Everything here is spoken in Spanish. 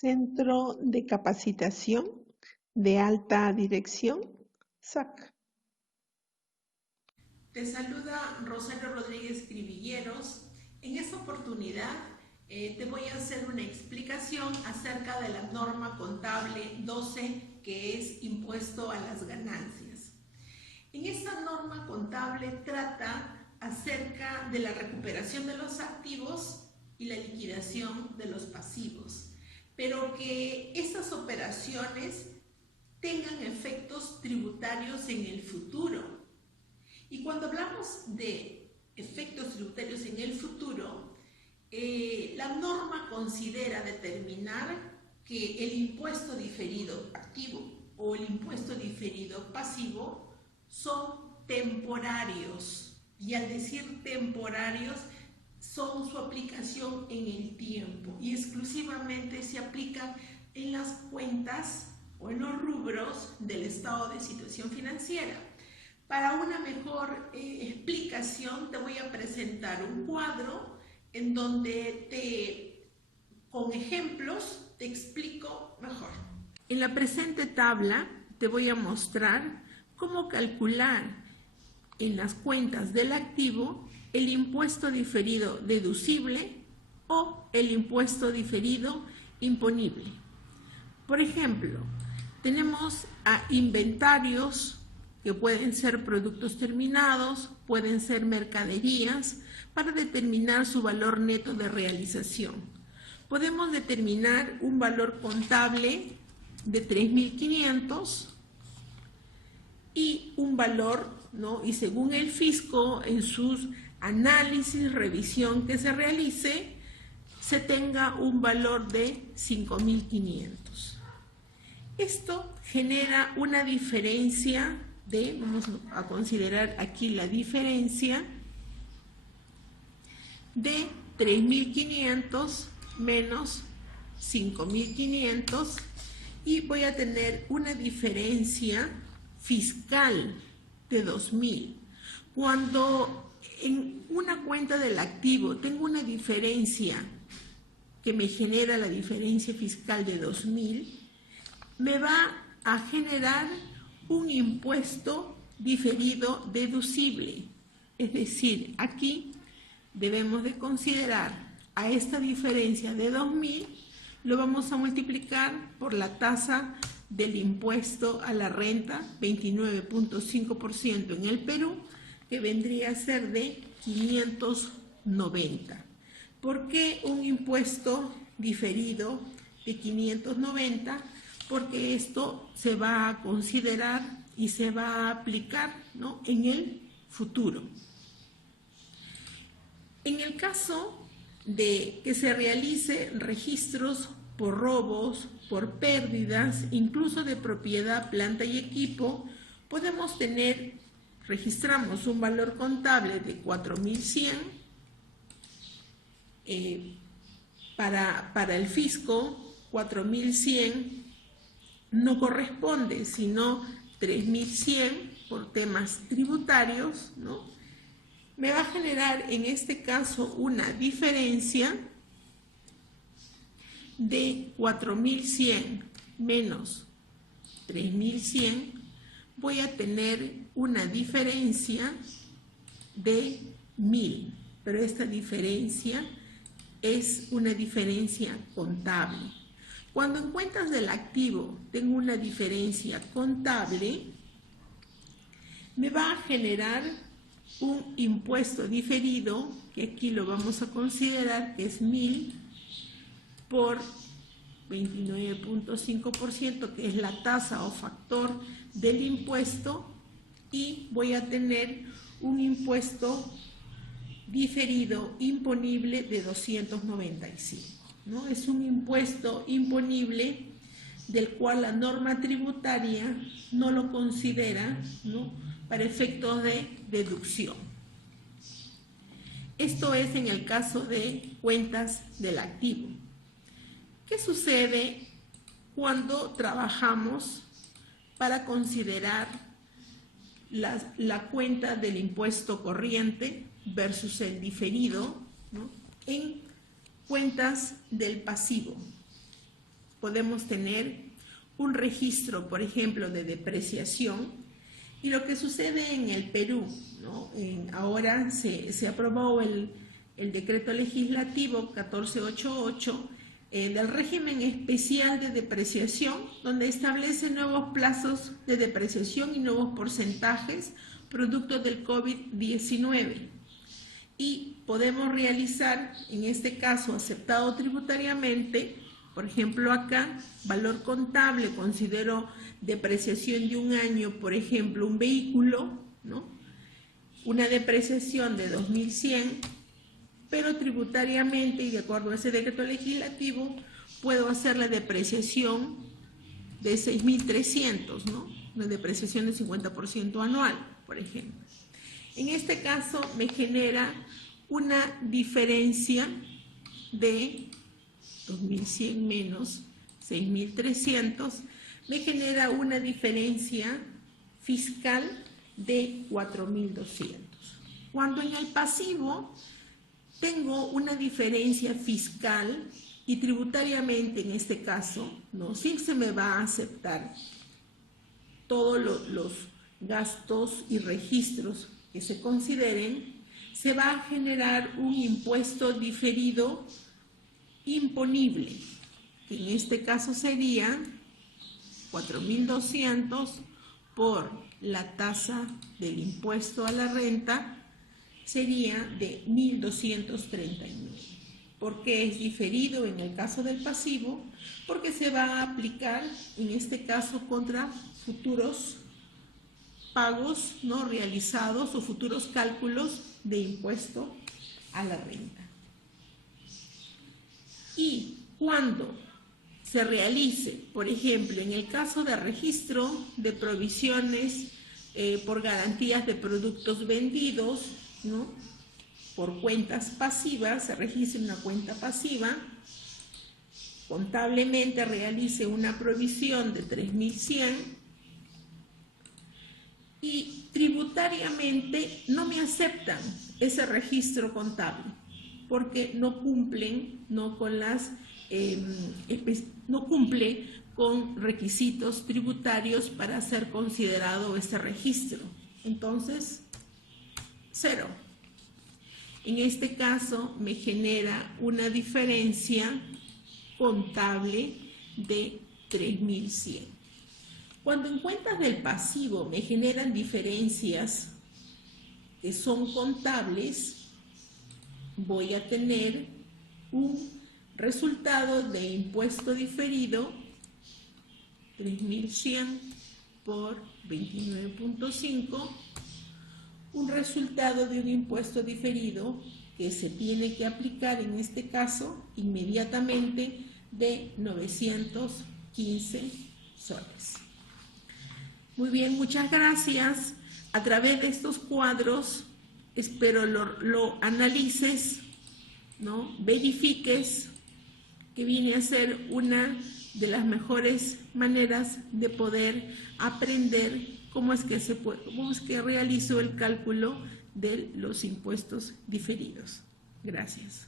Centro de Capacitación de Alta Dirección, SAC. Te saluda Rosario Rodríguez Cribilleros. En esta oportunidad te voy a hacer una explicación acerca de la norma contable 12, que es impuesto a las ganancias. En esta norma contable trata acerca de la recuperación de los activos y la liquidación de los pasivos, pero que estas operaciones tengan efectos tributarios en el futuro. Y cuando hablamos de efectos tributarios en el futuro, la norma considera determinar que el impuesto diferido activo o el impuesto diferido pasivo son temporarios. Y al decir temporarios, son su aplicación en el tiempo y exclusivamente se aplican en las cuentas o en los rubros del estado de situación financiera. Para una mejor explicación te voy a presentar un cuadro en donde con ejemplos te explico mejor. En la presente tabla te voy a mostrar cómo calcular en las cuentas del activo el impuesto diferido deducible o el impuesto diferido imponible. Por ejemplo, tenemos a inventarios que pueden ser productos terminados, pueden ser mercaderías, para determinar su valor neto de realización. Podemos determinar un valor contable de 3.500 y un valor, ¿no? Y según el fisco, en sus análisis, revisión que se realice, se tenga un valor de 5.500. Esto genera una diferencia vamos a considerar aquí la diferencia de 3.500 menos 5.500 y voy a tener una diferencia fiscal de 2.000. Cuando en una cuenta del activo tengo una diferencia que me genera la diferencia fiscal de 2.000, me va a generar un impuesto diferido deducible. Es decir, aquí debemos de considerar a esta diferencia de 2.000, lo vamos a multiplicar por la tasa del impuesto a la renta, 29.5% en el Perú, que vendría a ser de 590. ¿Por qué un impuesto diferido de 590? Porque esto se va a considerar y se va a aplicar, ¿no?, en el futuro. En el caso de que se realice registros por robos, por pérdidas, incluso de propiedad, planta y equipo, podemos registramos un valor contable de 4.100 para el fisco. 4.100 no corresponde, sino 3.100 por temas tributarios, ¿no? Me va a generar en este caso una diferencia de 4.100 menos 3.100, voy a tener una diferencia de 1.000, pero esta diferencia es una diferencia contable. Cuando en cuentas del activo tengo una diferencia contable, me va a generar un impuesto diferido, que aquí lo vamos a considerar que es 1.000 por 29.5%, que es la tasa o factor del impuesto, y voy a tener un impuesto diferido imponible de 295, ¿no? Es un impuesto imponible del cual la norma tributaria no lo considera, ¿no?, para efectos de deducción. Esto es en el caso de cuentas del activo. ¿Qué sucede cuando trabajamos para considerar la cuenta del impuesto corriente versus el diferido, ¿no?, en cuentas del pasivo? podemos tener un registro, por ejemplo, de depreciación. Y lo que sucede en el Perú, ¿no? Ahora se aprobó el decreto legislativo 1488 del régimen especial de depreciación, donde establece nuevos plazos de depreciación y nuevos porcentajes producto del COVID-19. Y podemos realizar, en este caso aceptado tributariamente, por ejemplo acá, valor contable, considero depreciación de un año, por ejemplo, un vehículo, ¿no? Una depreciación de 2100, pero tributariamente y de acuerdo a ese decreto legislativo puedo hacer la depreciación de 6300, ¿no? Una depreciación de 50% anual, por ejemplo. En este caso me genera una diferencia de 2100 menos 6300, me genera una diferencia fiscal de 4200. Cuando en el pasivo tengo una diferencia fiscal y tributariamente en este caso, ¿no? Sí se me va a aceptar todos los gastos y registros que se consideren, se va a generar un impuesto diferido imponible, que en este caso sería 4.200 por la tasa del impuesto a la renta, sería de 1.239. ¿Por qué es diferido en el caso del pasivo? Porque se va a aplicar en este caso contra futuros pagos no realizados o futuros cálculos de impuesto a la renta. Y cuando se realice, por ejemplo, en el caso de registro de provisiones por garantías de productos vendidos, ¿no? Por cuentas pasivas, se registre una cuenta pasiva, contablemente realice una provisión de 3100 y tributariamente no me aceptan ese registro contable porque no cumplen, no cumple con requisitos tributarios para ser considerado este registro. Entonces, 0. En este caso me genera una diferencia contable de 3100. Cuando en cuentas del pasivo me generan diferencias que son contables, voy a tener un resultado de impuesto diferido 3100 por 29.5, un resultado de un impuesto diferido que se tiene que aplicar en este caso inmediatamente de 915 soles. Muy bien, muchas gracias. A través de estos cuadros espero lo analices, ¿no? Verifiques, que viene a ser una de las mejores maneras de poder aprender cómo es que realizo el cálculo de los impuestos diferidos. Gracias.